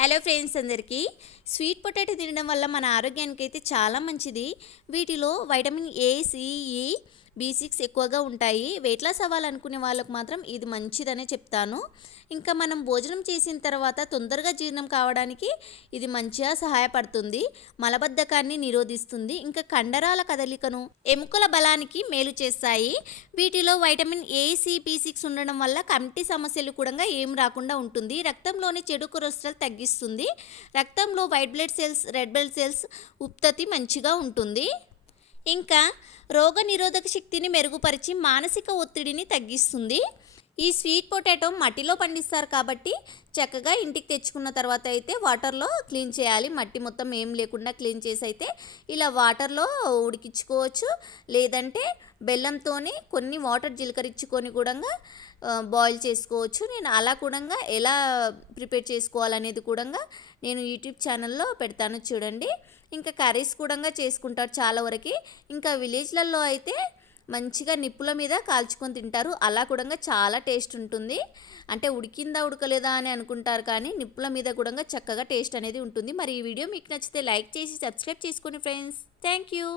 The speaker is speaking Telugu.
హలో ఫ్రెండ్స్ అందరికీ స్వీట్ పొటాటో తినడం వల్ల మన ఆరోగ్యానికి అయితే చాలా మంచిది. వీటిలో వైటమిన్ ఏ, సి, ఈ, బి6 ఎక్కువగా ఉంటాయి. వెయిట్ లాస్ అవ్వాలనుకునే వాళ్ళకు మాత్రం ఇది మంచిదనే చెప్తాను. ఇంకా మనం భోజనం చేసిన తర్వాత తొందరగా జీర్ణం కావడానికి ఇది మంచిగా సహాయపడుతుంది. మలబద్ధకాన్ని నిరోధిస్తుంది. ఇంకా కండరాల కదలికను, ఎముకల బలానికి మేలు చేస్తాయి. వీటిలో వైటమిన్ ఏ, సి, బి6 ఉండడం వల్ల కంటి సమస్యలు కూడా ఏం రాకుండా ఉంటుంది. రక్తంలోని చెడు కొలెస్ట్రాల్ తగ్గిస్తుంది. రక్తంలో white blood cells, red blood cells ఉత్పత్తి మంచిగా ఉంటుంది. ఇంకా రోగనిరోధక శక్తిని మెరుగుపరిచి మానసిక ఒత్తిడిని తగ్గిస్తుంది. ఈ స్వీట్ పొటాటో మట్టిలో పండిస్తారు కాబట్టి చక్కగా ఇంటికి తెచ్చుకున్న తర్వాత అయితే వాటర్లో క్లీన్ చేయాలి. మట్టి మొత్తం ఏం లేకుండా క్లీన్ చేసి అయితే ఇలా వాటర్లో ఉడికించుకోవచ్చు. లేదంటే బెల్లంతో కొన్ని వాటర్ జీలకరించుకొని కూడా బాయిల్ చేసుకోవచ్చు. నేను అలా కూడా ఎలా ప్రిపేర్ చేసుకోవాలనేది కూడా నేను యూట్యూబ్ ఛానల్లో పెడతాను చూడండి. ఇంకా కర్రీస్ కూడా చేసుకుంటారు చాలా వరకు. ఇంకా విలేజ్లలో అయితే మంచిగా నిప్పుల మీద కాల్చుకొని తింటారు. అలా కూడా చాలా టేస్ట్ ఉంటుంది. అంటే ఉడికిందా ఉడకలేదా అని అనుకుంటారు, కానీ నిప్పుల మీద కూడా చక్కగా టేస్ట్ అనేది ఉంటుంది. మరి ఈ వీడియో మీకు నచ్చితే లైక్ చేసి సబ్స్క్రైబ్ చేసుకోండి ఫ్రెండ్స్. Thank you.